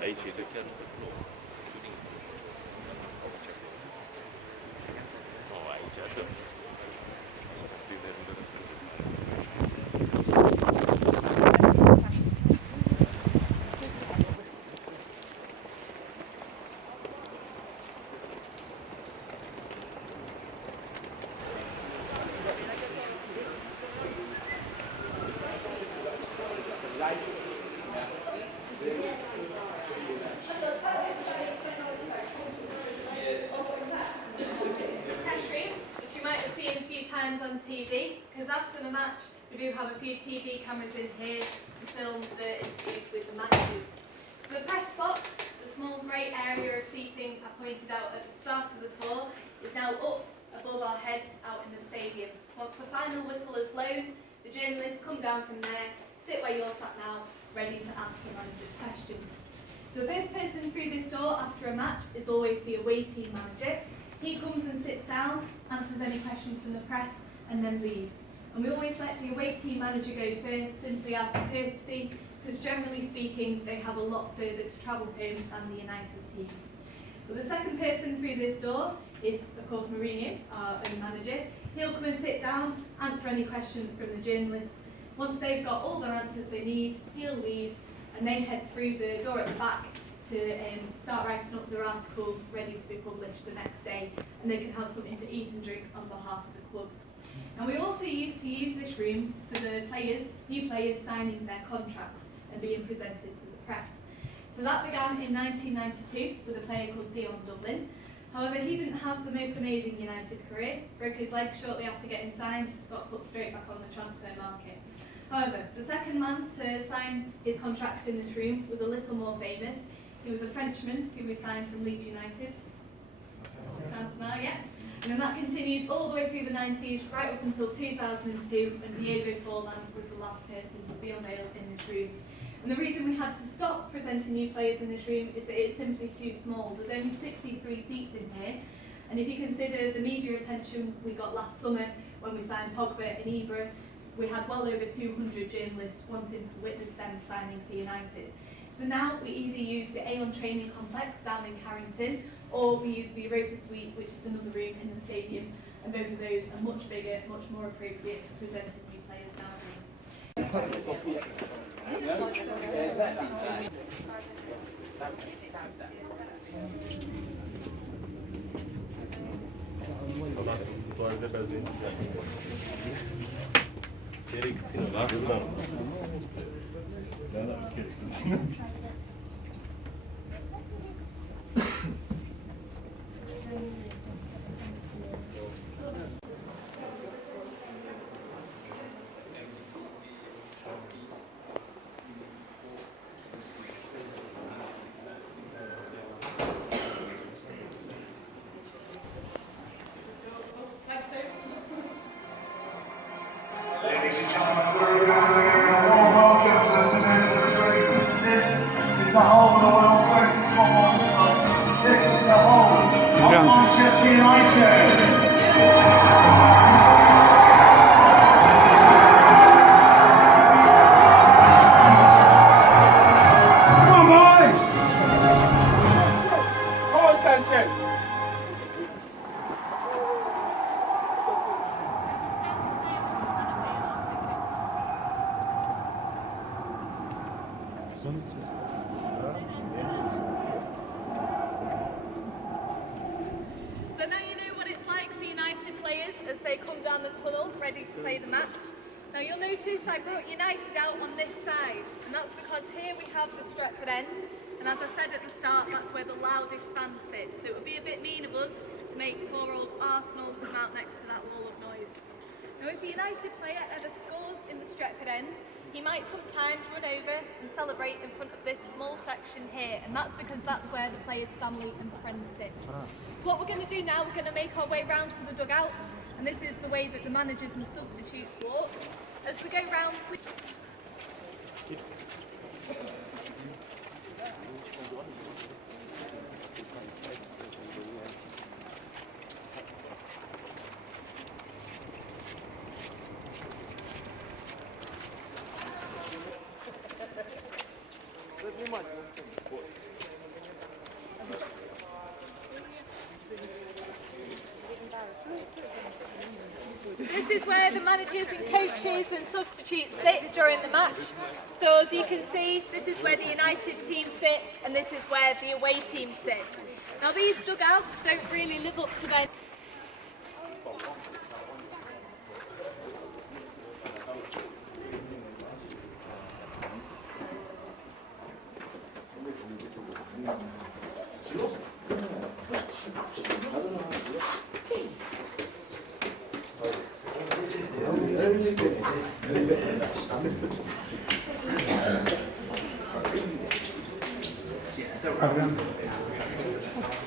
Ahí ci tocchiamo no. No, vai, certo. Which you might have seen a few times on TV, because after the match we do have a few TV cameras in here to film the interviews with the managers. So the press box, the small grey area of seating I pointed out at the start of the tour, is now up above our heads out in the stadium. So once the final whistle is blown, the journalists come down from there, sit where you're sat now, ready to ask the managers questions. So the first person through this door after a match is always the away team manager. He comes and sits down, answers any questions from the press, and then leaves. And we always let the away team manager go first, simply out of courtesy, because generally speaking, they have a lot further to travel home than the United team. But the second person through this door is, of course, Mourinho, our own manager. He'll come and sit down, answer any questions from the journalists. Once they've got all their answers they need, he'll leave, and they head through the door at the back to start writing up their articles ready to be published the next day, and they can have something to eat and drink on behalf of the club. And we also used to use this room for the players, new players signing their contracts and being presented to the press. So that began in 1992 with a player called Dion Dublin. However, he didn't have the most amazing United career, broke his leg shortly after getting signed, got put straight back on the transfer market. However, the second man to sign his contract in this room was a little more famous. He was a Frenchman who resigned from Leeds United. Cantona, yeah. And then that continued all the way through the 90s, right up until 2002, when Diego Forlan was the last person to be unveiled in this room. And the reason we had to stop presenting new players in this room is that it's simply too small. There's only 63 seats in here. And if you consider the media attention we got last summer when we signed Pogba and Ibra, we had well over 200 journalists wanting to witness them signing for United. So now we either use the Aon Training Complex down in Carrington, or we use the Europa Suite, which is another room in the stadium, and both of those are much bigger, much more appropriate for presenting new players nowadays. Ladies and gentlemen, we're here. A warm welcome to the Minister of Trade. This is the home of the World Trade Football. This is the home of Manchester United. Come on, boys! Come on, Sanchez! So now you know what it's like for United players as they come down the tunnel ready to play the match. Now you'll notice I brought United out on this side, and that's because here we have the Stretford end, and as I said at the start, that's where the loudest fans sit. So it would be a bit mean of us to make poor old Arsenal come out next to that wall of noise. Now if a United player ever scores in the Stretford end, he might sometimes run over and celebrate in front of this small section here, and that's because that's where the player's family and friends sit. So what we're going to do now, we're going to make our way round to the dugouts, and this is the way that the managers and substitutes walk. As we go round, Let me managers and coaches and substitutes sit during the match. So as you can see, this is where the United team sit and this is where the away team sit. Now these dugouts don't really live up to their Adrian.